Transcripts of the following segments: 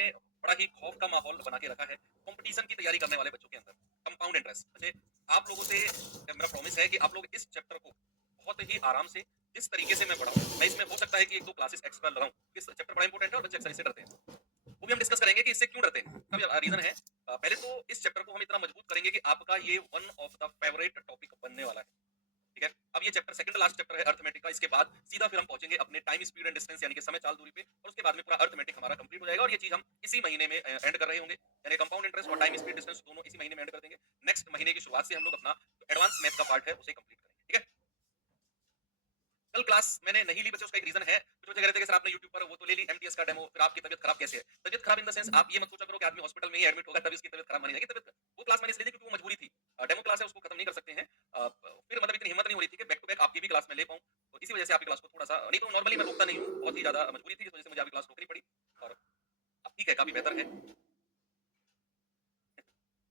ने बड़ा ही खौफ का माहौल बना के रखा है कंपटीशन की तैयारी करने वाले बच्चों के अंदर। कंपाउंड इंटरेस्ट मुझे आप लोगों से मेरा प्रॉमिस है कि आप लोग इस चैप्टर को बहुत ही आराम से जिस तरीके से मैं पढ़ाऊं, मैं इसमें हो सकता है कि एक दो क्लासेस एक्स्ट्रा लगाऊं। इस चैप्टर बड़ा इंपॉर्टेंट है और बच्चे अक्सर इससे डरते हैं। वो भी हम डिस्कस करेंगे कि इससे क्यों डरते हैं। अब रीजन है, पहले तो इस चैप्टर को हम इतना मजबूत करेंगे कि आपका ये one of the favourite topic बनने वाला है। ठीक है, अब ये चैप्टर सेकंड लास्ट चैप्टर है अर्थमेटिक का। इसके बाद सीधा फिर हम पहुंचेंगे अपने टाइम स्पीड एंड डिस्टेंस यानी कि समय चाल दूरी पे, और उसके बाद में पूरा अर्थमेटिक हमारा कंप्लीट हो जाएगा। और ये चीज हम इसी महीने में एंड कर रहे होंगे, यानी कंपाउंड इंटरेस्ट और टाइम स्पीड डिस्टेंस दोनों इसी महीने में एंड कर देंगे। नेक्स्ट महीने की शुरुआत से हम लोग अपना एडवांस मैथ का पार्ट है उसे कंप्लीट करेंगे। ठीक है, कल क्लास मैंने नहीं ली बच्चे, उसका एक रीजन है। कुछ बच्चे कह रहे थे कि सर आपने यूट्यूब पर वो तो ले ली एमटीएस का डेमो, फिर आपकी तबीयत खराब कैसे है? तबीयत खराब इन द सेंस आप ये मत सोचा करो कि आदमी हॉस्पिटल में ही एडमिट होगा तभी उसकी तबीयत खराब मानी जाएगी। तबीयत वो क्लास मैंने इसलिए ली क्योंकि वो मजबूरी थी। डेमो क्लास है, उसको खत्म नहीं कर सकते हैं। फिर मतलब इतनी हिम्मत नहीं हो रही थी कि बैक टू बैक आपकी भी क्लास में ले पाऊं, तो इसी वजह से आपकी क्लास को थोड़ा सा, नहीं तो नॉर्मली मैं रोकता नहीं हूँ, बहुत ही ज्यादा मजबूरी थी जिस वजह से मुझे आपकी क्लास रोकनी पड़ी। और अब ठीक है, काफी बेहतर है।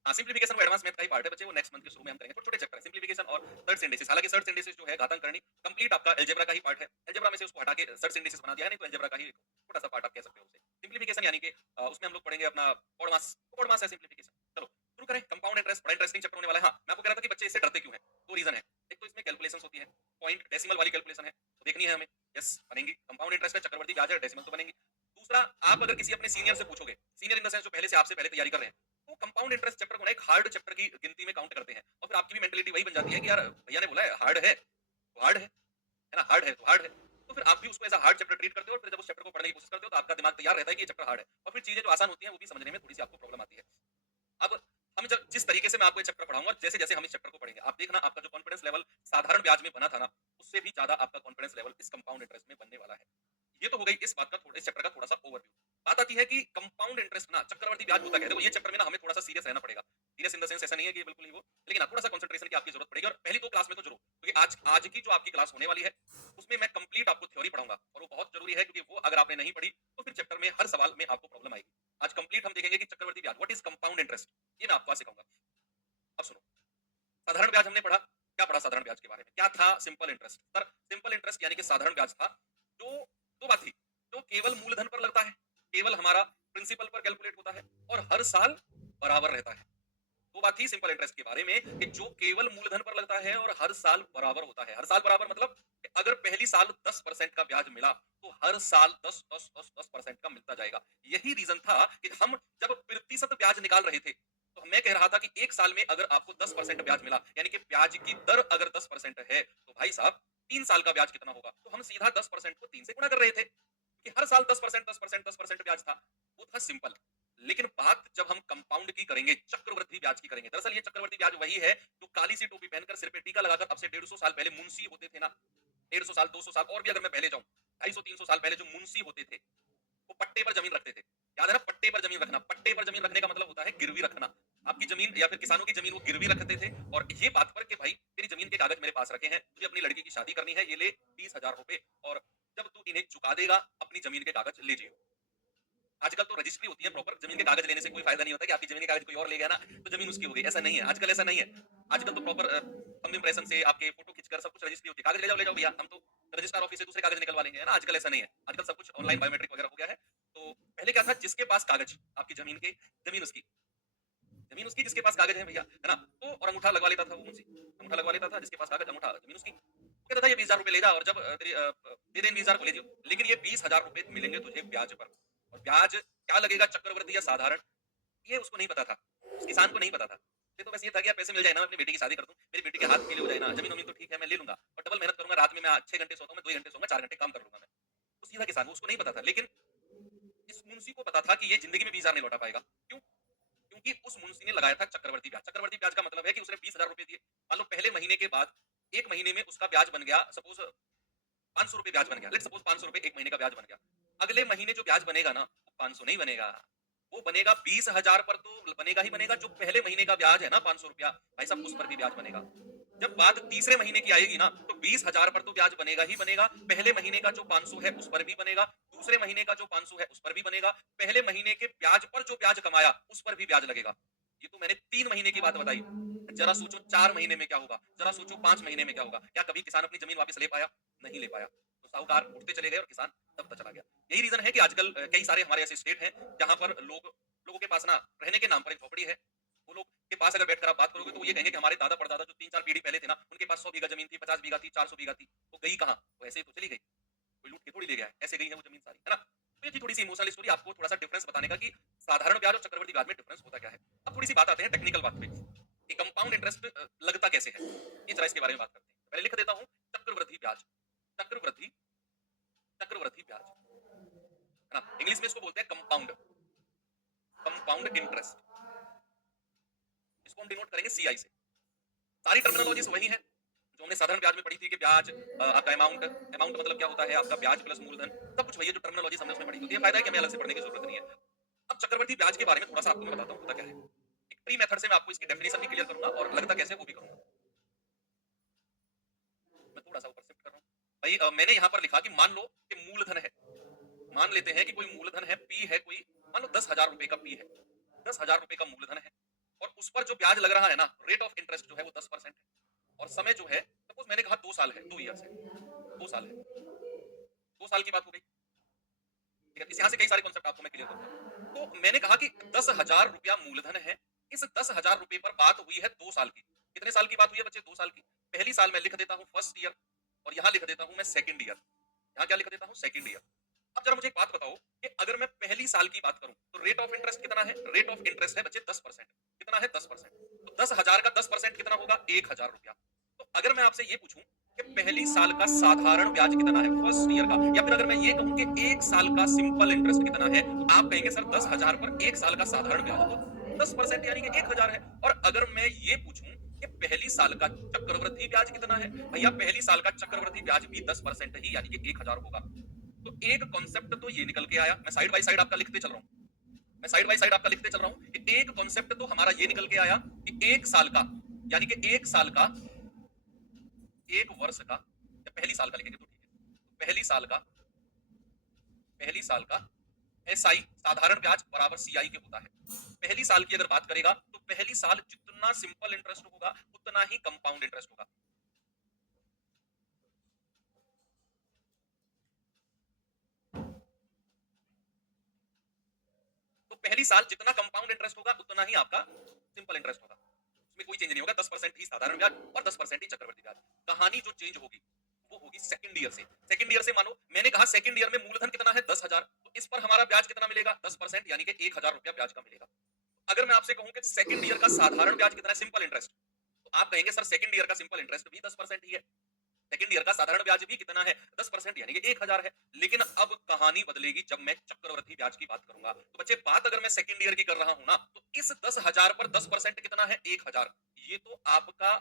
हाँ, सिम्प्लीफिकेशन वो एडवांस मैथ का ही पार्ट है बच्चे, वो नेक्स्ट मंथ के शुरू में हम करेंगे। छोटे-छोटे चैप्टर है सिम्प्लीफिकेशन और सर्च सिंथेसिस। हालांकि सर्च सिंथेसिस जो है घातांक करनी कंप्लीट आपका अलजेब्रा का ही पार्ट है। अलजेब्रा में से उसको हटा के सर्च सिंथेसिस बना दिया है, नहीं तो अलजेब्रा का ही एक छोटा सा पार्ट आप कह सकते हो उसे। सिम्प्लीफिकेशन यानी कि उसमें हम लोग पढ़ेंगे अपना पॉड मास है सिम्प्लीफिकेशन। चलो शुरू करें। कंपाउंड इंटरेस्ट बड़ा इंटरेस्टिंग चैप्टर होने वाला है। हाँ, मैं आपको कह रहा था कि बच्चे इससे डरते क्यों हैं? दो रीजन है। एक तो इसमें कैलकुलेशंस होती है, पॉइंट डेसिमल वाली कैलकुलेशन है, तो देखनी है हमें। यस, बनेंगी। कंपाउंड इंटरेस्ट है, चक्रवर्ती ब्याज है, डेसिमल तो बनेंगी। दूसरा, आप अगर किसी अपने सीनियर से पूछोगे, सीनियर इन द सेंस जो पहले से आपसे पहले तैयारी कर रहे हैं, तो कंपाउंड इंटरेस्ट चैप्टर को ना एक हार्ड चैप्टर की गिनती में काउंट करते हैं, और फिर आपकी भी मेंटालिटी वही बन जाती है कि यार भैया ने बोला है हार्ड है तो हार्ड है ना, हार्ड है तो हार्ड है। तो फिर आप भी उसको ऐसा हार्ड चैप्टर ट्रीट करते हो, और फिर जब उस चैप्टर को पढ़ने की कोशिश करते हो तो आपका दिमाग तैयार रहता है कि ये चैप्टर हार्ड है, और फिर चीजें जो आसान होती हैं वो भी समझने में थोड़ी सी आपको प्रॉब्लम आती है। अब हम जब जिस तरीके से मैं आपको ये चैप्टर पढ़ाऊंगा, जैसे जैसे हम इस चैप्टर को पढ़ेंगे, आप देखना आपका जो कॉन्फिडेंस लेवल साधारण ब्याज में बना था ना, उससे भी ज्यादा आपका कॉन्फिडेंस लेवल इस कंपाउंड इंटरेस्ट में बनने वाला है। ये तो हो गई इस बात का थोड़ा, इस चैप्टर का थोड़ा सा ओवरव्यू। बात आती है कि कंपाउंड इंटरेस्ट ना चक्रवर्ती ब्याज होता है। देखो ये चैप्टर में ना हमें थोड़ा सा सीरियस रहना पड़ेगा। सीरियस इन द सेंस ऐसा नहीं है कि बिल्कुल ही वो, लेकिन हाँ, थोड़ा सा कंसंट्रेशन की आपकी जरूरत पड़ेगी। और पहली दो क्लास में तो जरूर, क्योंकि आज आज की जो आपकी क्लास होने वाली है उसमें मैं कंप्लीट आपको थ्योरी पढ़ाऊंगा, और वो बहुत जरूरी है, क्योंकि वो अगर आपने नहीं पढ़ी तो फिर चैप्टर में हर सवाल में आपको प्रॉब्लम आएगी। आज कंप्लीट हम देखेंगे कि चक्रवर्ती ब्याज, व्हाट इज कंपाउंड इंटरेस्ट, ये मैं आपको आज सिखाऊंगा। अब सुनो, साधारण ब्याज हमने पढ़ा। क्या पढ़ा साधारण ब्याज के बारे में? क्या था simple interest? Sir simple interest यानी कि साधारण ब्याज था जो, दो बात थी, जो केवल मूलधन पर लगता है, केवल हमारा प्रिंसिपल पर कैलकुलेट होता है, और हर साल बराबर रहता है। दो बात थी सिंपल इंटरेस्ट के बारे में कि जो केवल मूलधन पर लगता है और हर साल बराबर होता है। हर साल बराबर मतलब कि अगर पहली साल 10% का ब्याज मिला तो हर साल 10% का मिलता जाएगा। यही रीजन था कि हम जब प्रतिशत ब्याज निकाल रहे थे, तो मैं कह रहा था कि एक साल में अगर आपको 10% ब्याज मिला, यानी कि ब्याज की दर अगर 10% है, तो भाई साहब 3 साल का ब्याज कितना होगा? तो हम सीधा 10% को 3 से गुणा कर रहे थे कि हर साल 10% 10% 10% ब्याज था। वो था सिंपल। लेकिन बात जब हम कंपाउंड की करेंगे, चक्रवृद्धि ब्याज की करेंगे, दरअसल ये चक्रवृद्धि ब्याज वही है जो काली सी टोपी पहनकर सिर पे टीका लगाकर अब से 150 साल पहले मुंशी होते थे ना, 150 साल 200 साल, और भी अगर मैं पहले जाऊं 250 300 साल पहले जो मुंशी होते थे, वो पट्टे पर जमीन रखते थे। याद है ना, पट्टे पर जमीन रखना। पट्टे पर जमीन रखने का मतलब होता है गिरवी रखना। आपकी जमीन या फिर किसानों की जमीन वो गिरवी रखते थे, और ये बात पर कि भाई तेरी जमीन के कागज मेरे पास रखे हैं, तुझे अपनी लड़की की शादी करनी है, ये ले 20,000 रुपए, और जब तू इन्हें चुका देगा अपनी जमीन के कागज ले जियो। आजकल तो रजिस्ट्री होती है प्रॉपर, जमीन के कागज लेने से कोई फायदा नहीं होता कि आपकी जमीन के कागज कोई और ले गया ना तो जमीन उसकी हो गई। ऐसा नहीं है आजकल, ऐसा नहीं है। आजकल तो प्रॉपर थंब इम्प्रेशन से आपके फोटो खींचकर सब कुछ रजिस्ट्री होती है। कागज ले जाओ भैया, हम तो रजिस्ट्रार ऑफिस से दूसरे कागज निकलवा लेंगे, है ना। आजकल ऐसा नहीं है, आजकल सब कुछ ऑनलाइन बायोमेट्रिक वगैरह हो गया है। तो पहले क्या था, जिसके पास कागज आपकी जमीन के, जमीन उसकी, जमीन उसकी, जिसके पास कागज है भैया, है ना। तो और अंगूठा लगवा लेता था वो मुंशी, अंगूठा लगवा लेता था, जिसके पास कागज अंगूठा, जमीन उसकी। वो कहता था ये 20,000 रुपए ले जा, और जब दे दे 20,000 को ले जियो, लेकिन ये 20,000 रुपए मिलेंगे तुझे ब्याज पर। और ब्याज क्या लगेगा, चक्रवृद्धि या साधारण, ये उसको नहीं पता था, उस किसान को नहीं पता था। ये तो बस ये था कि यार पैसे मिल जाए ना, मैं अपनी बेटी की शादी कर दूं, मेरी बेटी के हाथ पीले हो जाए ना, जमीन वमीन तो ठीक है मैं ले लूंगा, और डबल मेहनत करूंगा, रात में मैं 6 घंटे सोता हूँ, मैं 2 घंटे सोऊंगा, 4 घंटे काम कर लूंगा मैं। वो सीधा किसान, वो उसको नहीं पता था। लेकिन इस मुंशी को पता था कि ये जिंदगी में 20,000 नहीं लौटा पाएगा। क्यों? क्योंकि उस मुंशी ने लगाया था चक्रवर्ती ब्याज। चक्रवर्ती ब्याज का मतलब है कि उसने 20,000 रुपए दिए, मान लो पहले महीने के बाद एक महीने में उसका ब्याज बन गया, सपोज 500 रुपए ब्याज बन गया, लेट सपोज 500 रुपए एक महीने का ब्याज बन गया। अगले महीने जो ब्याज बनेगा ना, 500 नहीं बनेगा, वो बनेगा 20,000 पर, तो बनेगा ही बनेगा। जो पहले महीने का ब्याज है ना 500 रुपया, भाई साहब उस पर भी ब्याज बनेगा। जब बात तीसरे महीने की आएगी ना, तो 20,000 पर तो ब्याज बनेगा ही बनेगा। पहले महीने का जो 500 है उस पर भी बनेगा, दूसरे महीने का जो 500 है उस पर भी बनेगा, पहले महीने के ब्याज पर जो ब्याज कमाया उस पर भी ब्याज लगेगा। ये तो मैंने 3 महीने की बात बताई। जरा सोचो 4 महीने में क्या होगा, जरा सोचो 5 महीने में क्या होगा। क्या कभी किसान अपनी जमीन वापस ले पाया? नहीं ले पाया। तो तो साहूकार उठते चले गए और किसान दबता चला गया। यही रीजन है कि आजकल कई सारे हमारे ऐसे स्टेट हैं जहां पर लोगों के पास ना रहने के नाम पर एक झोपड़ी है। वो लोग के पास अगर बैठकर आप बात करोगे तो वो ये कहेंगे कि हमारे दादा परदादा जो 3-4 पीढ़ी पहले थे ना, उनके पास 100 बीघा जमीन थी, 50 बीघा थी, 400 बीघा थी। वो गई कहाँ? वो ऐसे ही तो चली गई। कोई लूट के थोड़ी ले गया है, ऐसे गई है वो जमीन सारी, है ना? तो ये थी थोड़ी सी इमोशनल स्टोरी, आपको थोड़ा सा डिफरेंस बताने का कि साधारण ब्याज और चक्रवृद्धि ब्याज में डिफरेंस होता क्या है। अब थोड़ी सी बात आते हैं टेक्निकल बात पे कि कंपाउंड इंटरेस्ट लगता कैसे है, ये जरा इसके बारे में बात करते हैं। पहले लिख देता हूँ चक्रवृद्धि ब्याज। चक्रवृद्धि चक्रवृद्धि ब्याज, है ना? इंग्लिश में इसको बोलते हैं कंपाउंड, कंपाउंड इंटरेस्ट। इसको हम डिनोट करेंगे सीआई से। सारी टर्मिनोलॉजीज वही है जो हमने साधारण ब्याज में पढ़ी थी कि ब्याज आपका अमाउंट, अमाउंट मतलब क्या होता है आपका ब्याज प्लस मूलधन, सब कुछ वही है जो टर्मिनोलॉजीज हमने उसमें पढ़ी होती है। फायदा है कि हमें अलग से पढ़ने की जरूरत नहीं है। अब चक्रवर्ती ब्याज के बारे में थोड़ा सा आपको मैं बताता हूँ होता क्या है। एक प्री मेथड से मैं आपको इसकी डेफिनेशन भी क्लियर करूंगा और लगता कैसे है वो भी करूंगा। मैं थोड़ा सा ऊपर शिफ्ट कर रहा हूँ भाई। मैंने यहाँ पर लिखा कि मान लो कि मूलधन है, मान लेते हैं कि कोई मूलधन है, पी है कोई, मान लो 10,000 रुपए का पी है, 10,000 रुपए का मूलधन है और उस पर जो ब्याज लग रहा है ना, रेट ऑफ इंटरेस्ट जो है वो 10% है और समय जो है सपोज मैंने कहा 2 साल है, 2 ईयर्स है, 2 साल है, 2 साल की बात हो गई। ठीक है, इस यहाँ से कई सारे कॉन्सेप्ट आपको मैं क्लियर करूंगा। तो मैंने कहा कि 10,000 रुपया मूलधन है, इस 10,000 रुपए पर बात हुई है 2 साल की। कितने साल की बात हुई है बच्चे? 2 साल की। पहली साल में लिख देता हूँ फर्स्ट ईयर और यहाँ लिख देता हूँ मैं सेकंड ईयर। यहाँ क्या लिख देता हूँ? Second year. अब जरा मुझे एक बात बताओ कि अगर मैं पहली साल की बात करूं तो रेट ऑफ इंटरेस्ट कितना है? रेट ऑफ इंटरेस्ट है बच्चे 10%। कितना है? 10%। तो 10,000 का 10% कितना होगा? 1,000 रुपया। तो अगर मैं आपसे ये पूछूं कि पहली साल का साधारण ब्याज कितना है फर्स्ट ईयर का, या फिर अगर मैं ये कहूं कि एक साल का सिंपल इंटरेस्ट कितना है, तो आप कहेंगे सर 10,000 पर एक साल का साधारण ब्याज तो 10% यानी कि 1,000 है। और अगर मैं ये पूछूं कि पहली साल का चक्रवृद्धि ब्याज कितना है, भैया पहली साल का चक्रवृद्धि ब्याज भी 10% ही यानी कि 1,000 होगा। तो एक कॉन्सेप्ट तो ये निकल के आया, मैं साइड बाय साइड आपका लिखते चल रहा हूँ, मैं साइड बाय साइड आपका लिखते चल रहा हूँ कि एक कॉन्सेप्ट तो हमारा ये निकल के आया कि एक साल का यानी कि एक साल का, एक वर्ष का, या पहली साल का लिखेंगे तो ठीक है, तो पहली साल का एसआई साधारण ब्याज बराबर सीआई के होता है। पहली साल की अगर बात करेगा तो पहली साल जितना सिंपल इंटरेस्ट होगा उतना ही कंपाउंड इंटरेस्ट होगा। तो पहली साल जितना कंपाउंड इंटरेस्ट होगा उतना ही आपका सिंपल इंटरेस्ट होगा, उसमें कोई चेंज नहीं होगा। 10% ही साधारण ब्याज और 10% ही चक्रवृद्धि ब्याज। कहानी जो चेंज होगी वो होगी सेकंड ईयर से। सेकंड ईयर से मानो मैंने कहा सेकंड ईयर में मूलधन कितना है? 10,000। तो इस पर हमारा ब्याज कितना मिलेगा? 10% यानी कि 1,000 रुपया ब्याज का मिलेगा। अगर मैं आपसे कहूं कि सेकंड ईयर का साधारण ब्याज कितना है सिंपल इंटरेस्ट, तो आप कहेंगे सर सेकंड ईयर का सिंपल इंटरेस्ट भी 10% ही है, सेकंड ईयर का साधारण ब्याज भी कितना है? 10% यानी कि 1,000 है। लेकिन अब कहानी बदलेगी जब मैं चक्रवृद्धि ब्याज की बात करूंगा। तो बच्चे बात अगर मैं सेकंड ईयर की कर रहा हूं ना, तो इस 10,000 पर 10% कितना है? 1,000। ये तो आपका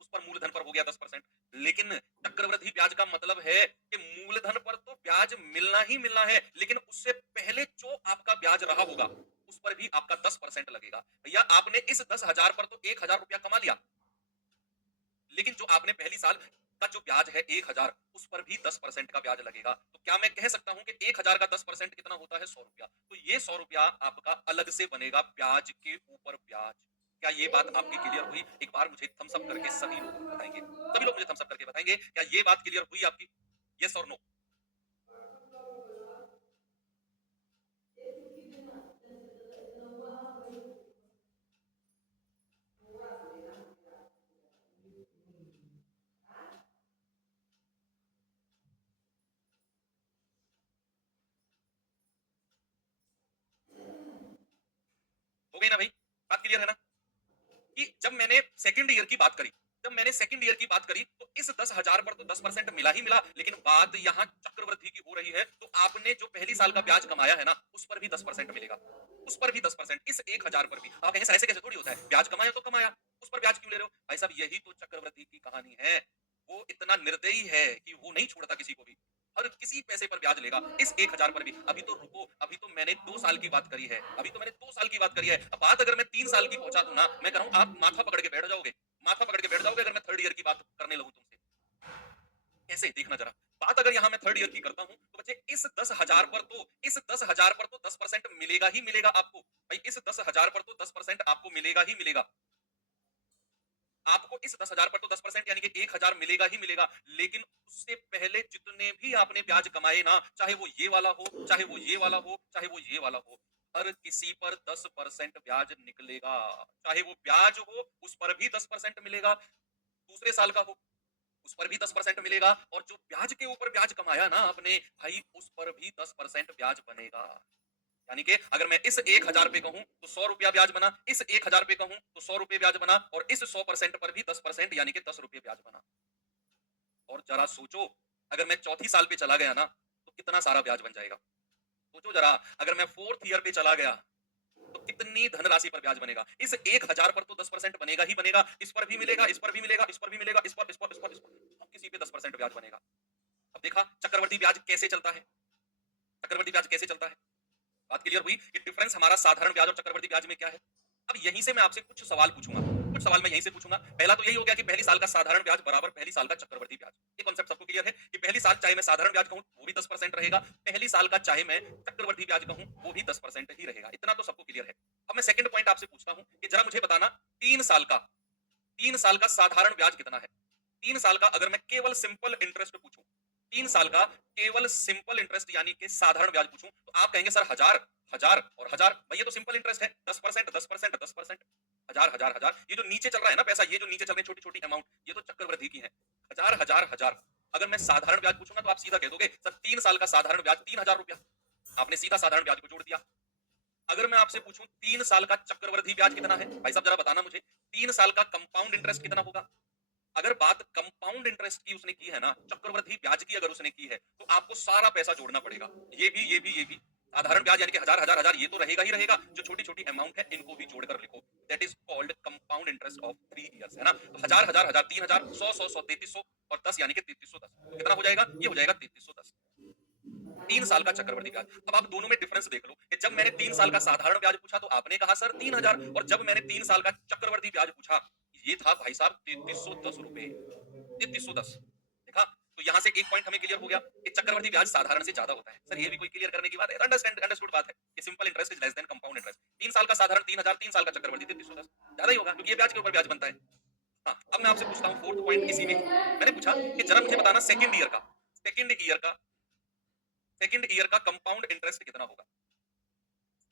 उस पर मूलधन पर हो गया 10%। लेकिन चक्रवृद्धि ब्याज का मतलब है कि मूलधन पर तो ब्याज मिलना ही मिलना है, लेकिन उससे पहले जो आपका ब्याज रहा होगा उस पर भी आपका 10% लगेगा। भैया आपने इस 10,000 पर तो 1,000 रुपया कमा लिया, लेकिन जो आपने पहली साल का जो ब्याज है 1,000, उस पर भी 10% का ब्याज लगेगा। तो क्या मैं कह सकता हूं कि 1,000 का 10% कितना होता है? 100 रुपया। तो ये 100 रुपया आपका अलग से बनेगा ब्याज के ऊपर ब्याज। क्या ये बात आपकी क्लियर हुई? एक बार मुझे थम्स अप करके सभी लोग बताएंगे, सभी लोग मुझे थम्स अप करके बताएंगे क्या ये बात क्लियर हुई आपकी? यस और नो? हो गई ना भाई? बात क्लियर है ना कि जब मैंने सेकंड ईयर की बात करी, जब मैंने सेकंड ईयर की बात करी तो इस 10,000 पर तो 10% मिला ही मिला, लेकिन बात यहाँ चक्रवृद्धि की हो रही है। तो आपने जो पहली साल का ब्याज कमाया है ना, उस पर भी 10% मिलेगा, उस पर भी 10%, इस 1,000 पर भी। आप कहेंगे सर ऐसे कैसे थोड़ी होता है, ब्याज कमाया तो कमाया, उस पर ब्याज क्यों ले रहे हो? भाई साहब यही तो चक्रवृद्धि की कहानी है। वो इतना निर्दयी है कि वो नहीं छोड़ता किसी को भी, हर किसी पैसे पर ब्याज लेगा, इस 1,000 पर भी। अभी तो रुको, अभी तो मैंने 2 साल की बात करी है, अभी तो मैंने 2 साल की बात करी है। अब बात अगर मैं 3 साल की पहुंचा दूं ना, मैं कह रहा हूं आप माथा पकड़ के बैठ जाओगे, माथा पकड़ के बैठ जाओगे अगर मैं थर्ड ईयर की बात करने लगूं तुमसे। कैसे? देखना जरा। बात अगर यहां मैं थर्ड ईयर की करता हूं तो बच्चे इस 10,000 पर तो, इस 10,000 पर तो 10% मिलेगा ही मिलेगा आपको। भाई इस 10,000 पर तो 10% आपको मिलेगा ही मिलेगा। आपको इस 10,000 पर तो 10% यानी कि 1,000 मिलेगा ही मिलेगा, लेकिन उससे पहले जितने भी आपने ब्याज कमाए ना, चाहे वो ये वाला हो, चाहे वो ये वाला हो, चाहे वो ये वाला हो, हर किसी पर 10% ब्याज निकलेगा। चाहे वो ब्याज हो, उस पर भी 10% मिलेगा, दूसरे साल का हो, उस पर भी 10% मिलेगा, और जो ब्याज के ऊपर ब्याज कमाया ना आपने, भाई उस पर भी 10% ब्याज बनेगा। यानी कि अगर मैं इस 1,000 पे कहूं तो 100 रुपया ब्याज बना, इस 1,000 पे कहूं तो 100 रुपये ब्याज बना, और इस 100% पर भी 10% यानी कि 10 रुपये ब्याज बना। और जरा सोचो, अगर मैं चौथी साल पे चला गया ना, तो कितना सारा ब्याज बन जाएगा। सोचो जरा, अगर मैं फोर्थ ईयर पे चला गया, तो कितनी धनराशि पर ब्याज बनेगा। इस 1,000 पर तो 10% बनेगा ही बनेगा, इस पर भी मिलेगा, इस पर भी मिलेगा, इस पर भी मिलेगा, इस पर, अब किसी पे 10% ब्याज बनेगा। अब देखा चक्रवर्ती ब्याज कैसे चलता है, चक्रवर्ती ब्याज कैसे चलता है। बात क्लियर हुई कि डिफरेंस हमारा साधारण ब्याज और चक्रवर्ती ब्याज में क्या है। अब यहीं से मैं आपसे कुछ सवाल पूछूंगा, कुछ सवाल मैं यहीं से पूछूंगा। पहला तो यही हो गया कि पहली साल का साधारण ब्याज बराबर पहली साल का चक्रवर्ती ब्याज। ये कॉन्सेप्ट सबको क्लियर है कि पहली साल चाहे मैं साधारण ब्याज कहूं वो भी 10% रहेगा, पहली साल का चाहे मैं चक्रवर्ती ब्याज कहूं वो भी 10% ही रहेगा। इतना तो सबको क्लियर है। अब मैं सेकंड पॉइंट आपसे पूछता हूं कि जरा मुझे बताना, 3 साल का साधारण ब्याज कितना है। 3 साल का अगर मैं केवल सिंपल इंटरेस्ट पूछूं, 3 साल का केवल सिंपल इंटरेस्ट यानी कि साधारण ब्याज पूछूं, तो आप कहेंगे सर 1,000 1,000 और 1,000, भाई ये तो सिंपल इंटरेस्ट है, 10% 10% 10%, 1,000 1,000 1,000। ये जो नीचे चल रहा है ना पैसा, ये जो नीचे चल रहे हैं छोटी छोटी अमाउंट, ये तो चक्रवृद्धि की है। 1,000 1,000 1,000। अगर मैं साधारण ब्याज पूछूंगा तो आप सीधा कह दोगे सर 3 साल का साधारण ब्याज 3,000 रुपया, आपने सीधा साधारण ब्याज को जोड़ दिया। अगर मैं आपसे पूछूं 3 साल का चक्रवृद्धि ब्याज कितना है, भाई साहब जरा बताना मुझे, 3 साल का कंपाउंड इंटरेस्ट कितना होगा। अगर बात कंपाउंड इंटरेस्ट की उसने की है ना, चक्रवृद्धि ब्याज की अगर उसने की है, तो आपको सारा पैसा जोड़ना पड़ेगा। ये भी साधारण ब्याज यानी कि 1,000 1,000 1,000 ये तो रहेगा ही रहेगा, जो छोटी छोटी अमाउंट है इनको भी जोड़कर लिखो। That is called compound interest of 3 years, है ना। तो 1,000 1,000 1,000 3,000 100 100 100 3,300 और 10 यानी कि 3,310, तो कितना हो जाएगा, ये हो जाएगा 3,310। 3 साल का चक्रवृद्धि ब्याज। अब आप दोनों में डिफरेंस देख लो कि जब मैंने 3 साल का साधारण ब्याज पूछा तो आपने कहा सर 3,000, और जब मैंने 3 साल का चक्रवृद्धि ब्याज पूछा, ये था भाई साहब 3,310 रुपए, 3,310। देखा, तो यहां से एक पॉइंट हमें क्लियर हो गया कि चक्रवृद्धि ब्याज साधारण से ज्यादा होता है। सर ये भी कोई क्लियर करने की बात है, अंडरस्टूड बात है कि simple interest is less than compound interest. 3 साल का साधारण 3,000, 3 साल का चक्रवृद्धि 3,310, ज्यादा ही होगा क्योंकि ये ब्याज के ऊपर ब्याज बनता है। हाँ, अब मैं आपसे पूछता हूँ फोर्थ पॉइंट इसी में ही। मैंने पूछा कि जरा मुझे बताना सेकंड ईयर का कंपाउंड इंटरेस्ट कितना होगा।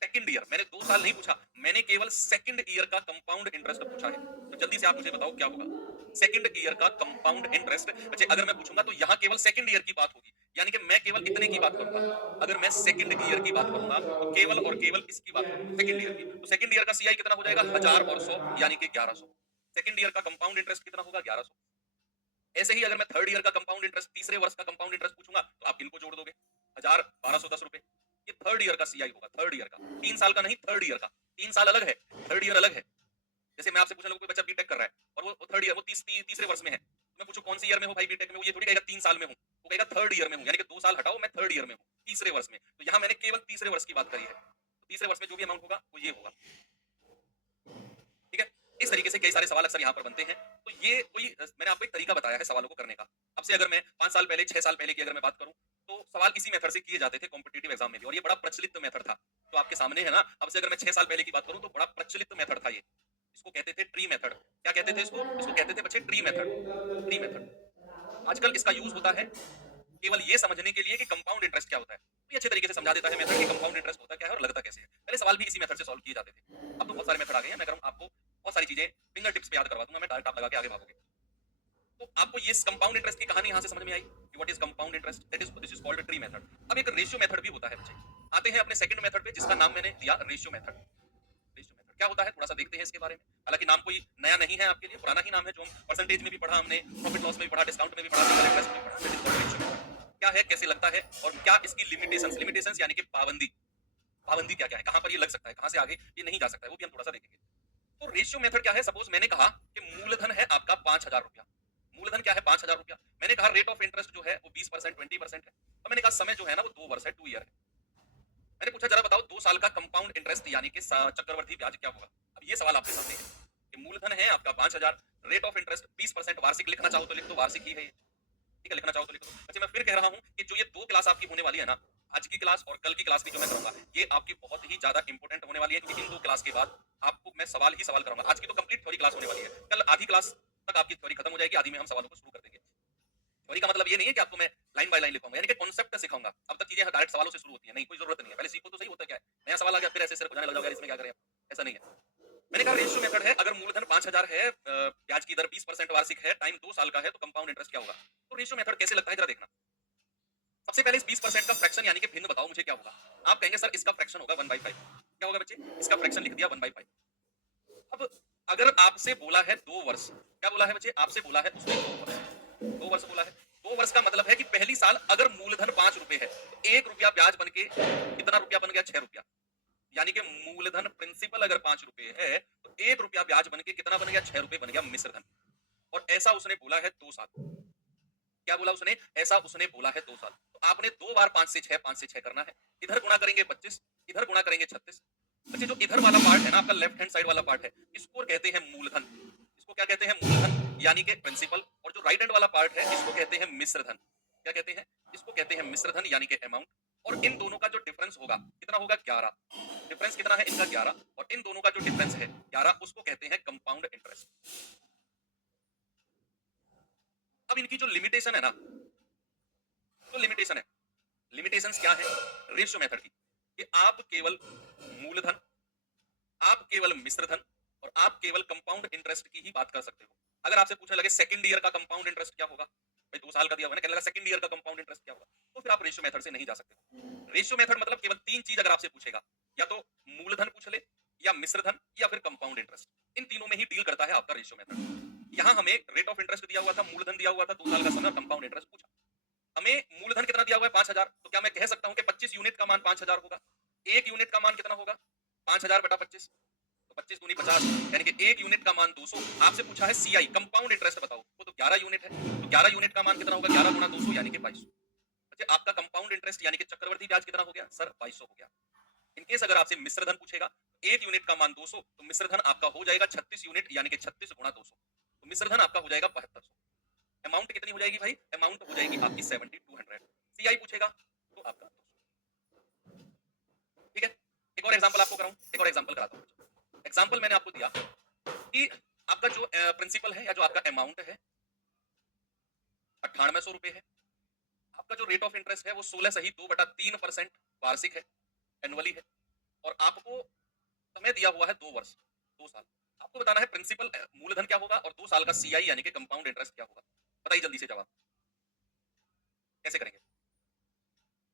सेकंड ईयर, मैंने 2 साल नहीं पूछा, मैंने केवल सेकंड ईयर का कंपाउंड इंटरेस्ट पूछा है। तो जल्दी से आप मुझे बताओ क्या होगा सेकंड ईयर का कंपाउंड इंटरेस्ट। अच्छा, अगर मैं पूछूंगा तो यहाँ केवल सेकंड ईयर की बात होगी, यानी कि मैं केवल इतने की बात करूंगा। अगर मैं सेकंड ईयर की बात करूंगा तो केवल और केवल इसकी बात करूंगा, सेकंड ईयर की। तो सेकंड ईयर का सीआई कितना हो जाएगा, 1,000 और 100 यानी कि 1,100। सेकंड ईयर का कंपाउंड इंटरेस्ट कितना होगा, 1,100। ऐसे ही अगर मैं थर्ड ईयर का कंपाउंड इंटरेस्ट, तीसरे वर्ष का कंपाउंड इंटरेस्ट पूछूंगा तो आप इनको जोड़ दोगे, 1,100 1,210 रुपए। ये थर्ड ईयर का सीआई होगा, थर्ड ईयर का, 3 साल का नहीं, थर्ड ईयर का। 3 साल अलग है, थर्ड ईयर अलग है। जैसे मैं आपसे पूछने लगूं कोई बच्चा बीटेक कर रहा है और वो थर्ड ईयर, वो तीसरे वर्ष में है, तो मैं पूछूं कौन सी ईयर में हो भाई बीटेक में, वो ये थोड़ी कहेगा 3 साल में हूं, वो कहेगा थर्ड ईयर में हूं, यानी कि 2 साल हटाओ मैं थर्ड ईयर में हूं, तीसरे वर्ष में। तो यहाँ मैंने केवल तीसरे वर्ष की बात करी है, तो तीसरे वर्ष में जो भी अमाउंट होगा वो ये होगा। ठीक है, इस तरीके से कई सारे सवाल अक्सर यहाँ पर बनते हैं। तो ये कोई मैंने आपको एक तरीका बताया है सवालों को करने का। अब से अगर मैं 5 साल पहले 6 साल पहले की अगर मैं बात करूं तो सवाल इसी मेथड से किए जाते थे कॉम्पिटिटिव एग्जाम में भी, और ये बड़ा प्रचलित मेथड था। तो आपके सामने है ना, अब से अगर मैं 6 साल पहले की बात करूं तो बड़ा प्रचलित मेथड था ये। इसको कहते थे ट्री मेथड। क्या कहते थे इसको, इसको कहते थे बच्चे ट्री मेथड, ट्री मेथड। आजकल इसका यूज होता है केवल ये समझने के लिए कि कंपाउंड इंटरेस्ट क्या होता है। तो ये अच्छे तरीके से समझा देता है मेथड कि कंपाउंड इंटरेस्ट होता क्या है और लगता कैसे है। पहले सवाल भी इसी मेथड से सॉल्व किए जाते थे, अब तो बहुत सारे मेथड आ गए हैं। मैं अगर आपको बहुत सारी चीजें फिंगर टिप्स पे याद करवा दूंगा, मैं डायरेक्ट आप लगा के आगे भागोगे। तो आपको ये कंपाउंड इंटरेस्ट की कहानी यहाँ से समझ में आई कि what is compound interest, that is this is called tree method. अब एक रेशियो मेथड भी होता है बच्चे। आते हैं अपने सेकंड मेथड पे जिसका नाम मैंने दिया रेशियो मेथड। रेशियो मेथड क्या होता है थोड़ा सा देखते हैं इसके बारे में। हालांकि नाम कोई नया नहीं है आपके लिए, पुराना ही नाम है, जो हम परसेंटेज में भी पढ़ा हमने, प्रॉफिट लॉस में भी पढ़ा, डिस्काउंट में भी पढ़ा, सिंगल इंटरेस्ट में भी पढ़ा। That is called ratio method. क्या है, कैसे लगता है, और क्या इसकी लिमिटेशंस, लिमिटेशंस यानी कि पाबंदी, पाबंदी क्या क्या है, कहां पर ये लग सकता है, कहां से आगे ये नहीं जा सकता है, वो भी हम थोड़ा सा देखेंगे। तो रेशियो मेथड क्या है, सपोज मैंने कहा कि मूलधन है आपका 5,000 रुपया। मूलधन क्या है, 5,000 रुपया। मैंने कहा रेट ऑफ इंटरेस्ट जो है वो 20% 20% है, और मैंने कहा समय जो है ना वो 2 वर्ष है, 2 ईयर है। मैंने पूछा जरा बताओ 2 साल का कंपाउंड इंटरेस्ट यानी कि चक्रवर्ती ब्याज क्या होगा। अब ये सवाल आपके सामने है कि मूलधन है आपका 5,000, रेट ऑफ इंटरेस्ट 20%, वार्षिक लिखना चाहो तो लिख दो, वार्षिक ही है ये। ठीक है, लिखना चाहो तो लिख दो। अच्छा, मैं फिर कह रहा हूं कि जो ये 2 क्लास आपकी होने वाली है ना, आज की क्लास और कल की क्लास की जो मैं करूंगा, ये आपकी बहुत ही ज्यादा इंपॉर्टेंट होने वाली है, क्योंकि इन 2 क्लास के बाद आपको मैं सवाल ही सवाल कराऊंगा। आज की तो कंप्लीट थ्योरी क्लास होने वाली है, कल आधी क्लास तक आपकी थ्योरी खत्म हो जाएगी, आधी में हम सवालों को शुरू कर देंगे। थ्योरी का मतलब ये नहीं है कि आपको मैं लाइन बाय लाइन लिखवाऊंगा, यानी कि कॉन्सेप्ट सिखाऊंगा। अब तक चीजें डायरेक्ट सवालों से शुरू होती है, नहीं, कोई जरूरत नहीं है, पहले सीखो तो सही होता क्या है। नया सवाल आ गया फिर ऐसे सिर खुजाने लग जाओगे, यार इसमें क्या करें, ऐसा नहीं है। मैंने कहा रेशियो मेथड है, अगर मूलधन 5000 है, ब्याज की दर 20% वार्षिक है, टाइम 2 साल का है, तो कंपाउंड इंटरेस्ट क्या होगा। तो रेशियो मेथड कैसे लगता है जरा देखना। सबसे पहले इस 20% का फ्रैक्शन यानी कि भिन्न बताओ मुझे क्या होगा। आप कहेंगे सर इसका फ्रैक्शन होगा 1/5। क्या होगा बच्चे, इसका फ्रैक्शन लिख दिया 1/5। अब अगर आपसे बोला है 2 वर्ष, क्या बोला है बच्चे, आपसे बोला है उसने 2 वर्ष, 2 वर्ष बोला है। 2 वर्ष का मतलब है कि पहली साल अगर मूलधन 5 रुपए है तो 1 रुपया ब्याज बन के कितना रुपया बन गया, 6 रुपया। यानी कि मूलधन प्रिंसिपल अगर 5 रुपए है तो 1 रुपया ब्याज बन के कितना बन गया, 6 रुपए बन गया मिश्रधन। और ऐसा उसने बोला है 2 साल। क्या बोला उसने, ऐसा उसने बोला है 2 साल। तो आपने 2 बार 5 से 6, 5 से 6 करना है। इधर गुणा करेंगे 25, इधर गुणा करेंगे 36। बच्चे जो इधर वाला पार्ट है ना, आपका लेफ्ट हैंड साइड वाला पार्ट है, इसको कहते हैं मूलधन। इसको क्या कहते हैं, मूलधन यानी कि प्रिंसिपल। और जो राइट हैंड वाला पार्ट है इसको कहते हैं मिश्रधन। क्या कहते हैं, इसको कहते हैं मिश्रधन यानी कि अमाउंट। और इन दोनों का जो डिफरेंस होगा कितना होगा, 11। डिफरेंस कितना है इनका, 11। और इन दोनों का जो डिफरेंस है 11, उसको कहते हैं कंपाउंड इंटरेस्ट। अब इनकी जो लिमिटेशन है ना, तो लिमिटेशन है, लिमिटेशंस क्या है रेशियो मेथड की, कि आप केवल मूलधन, आप केवल मिश्रधन और आप केवल कंपाउंड इंटरेस्ट की ही बात कर सकते हो। अगर आपसे पूछने लगे सेकंड ईयर का कंपाउंड इंटरेस्ट क्या होगा, भाई 2 साल का दिया हुआ है ना, कहने लगा सेकंड ईयर का कंपाउंड इंटरेस्ट क्या होगा, तो फिर आप रेशियो मेथड से नहीं जा सकते हो। रेशियो मेथड मतलब केवल 3 चीज अगर आपसे पूछेगा, या तो मूलधन पूछ ले, या मिश्रधन, या फिर कंपाउंड इंटरेस्ट। इन तीनों में ही डील करता है आपका रेशियो मेथड। यहाँ हमें रेट ऑफ इंटरेस्ट दिया हुआ था, मूलधन दिया हुआ था 2 साल का समय, कंपाउंड इंटरेस्ट पूछा। हमें मूलधन कितना दिया हुआ है 5000, तो क्या मैं कह सकता हूं कि 25 यूनिट का मान 5000 होगा। एक यूनिट का मान कितना होगा, 5000 बटा 25, तो 25 दूनी 50, यानी कि एक यूनिट का मान 200। आपसे पूछा है सीआई कंपाउंड इंटरेस्ट बताओ, वो तो 11 यूनिट है, तो 11 यूनिट का मान कितना होगा, 11 गुना 200 यानी कि 2200। अच्छा, आपका कंपाउंड इंटरेस्ट यानी कि चक्रवर्ती ब्याज कितना हो गया सर, 2200 हो गया। इनकेस अगर आपसे मिश्रधन पूछेगा, एक यूनिट का मान 200, तो मिश्रधन आपका हो जाएगा 36 यूनिट यानी कि 36 गुना 200, तो मिश्रधन आपका हो जाएगा 7200। अमाउंट कितनी हो जाएगी भाई, अमाउंट हो जाएगी आपकी 7200। सीआई पूछेगा तो आपका 200। ठीक है, एक और एग्जांपल आपको कराऊं, एक और एग्जांपल कराता हूं। एग्जांपल मैंने आपको दिया कि आपका जो प्रिंसिपल है या जो आपका अमाउंट है 9800 रुपए है। आपका जो रेट ऑफ इंटरेस्ट है वो 16 सही 2/3% वार्षिक है, एनुअली है। और आपको समय दिया हुआ है 2 वर्ष, 2 साल। आपको बताना है प्रिंसिपल मूलधन क्या होगा और 2 साल का सीआई यानी कि कंपाउंड इंटरेस्ट क्या होगा। बताइए जल्दी से जवाब, कैसे करेंगे।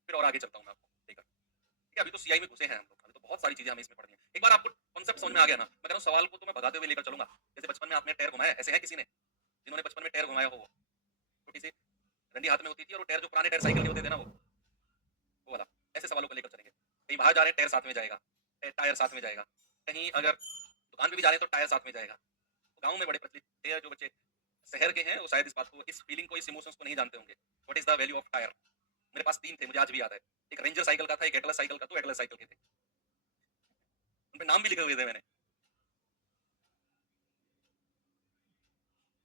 फिर और आगे चलता हूं मैं आपको लेकर। ठीक है, अभी तो सीआई में घुसे हैं हम लोग, अभी तो बहुत सारी चीजें हमें इसमें पढ़नी है। एक बार आपको कॉन्सेप्ट समझ में आ गया ना, मैं कह रहा हूं सवाल को तो मैं भगाते हुए लेकर चलूंगा। जैसे बचपन में आपने टायर घुमाया, ऐसे है किसी ने जिन्होंने बचपन में टायर घुमाया हो, वो छोटी सी डंडी हाथ में होती थी और वो टायर जो पुराने टायर साइकिल के होते थे ना, वो वाला। ऐसे सवालों को लेकर चलेंगे। कहीं बाहर जा रहे हैं टायर साथ में जाएगा, टायर साथ में जाएगा। कहीं अगर दुकान पे भी जा रहे हैं तो टायर साथ में जाएगा। तो गांव में बड़े प्रचलित थे, जो बच्चे शहर के हैं वो शायद इस बात को, इस फीलिंग को, इस इमोशंस को नहीं जानते होंगे। What is the value of tyre. मेरे पास 3 थे, मुझे आज भी याद है। एक रेंजर साइकिल का था, एक एटलस साइकिल का, तो एटलस साइकिल के थे, उन पे नाम भी लिखे हुए थे मैंने।